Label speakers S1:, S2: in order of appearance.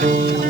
S1: Thank mm -hmm. you.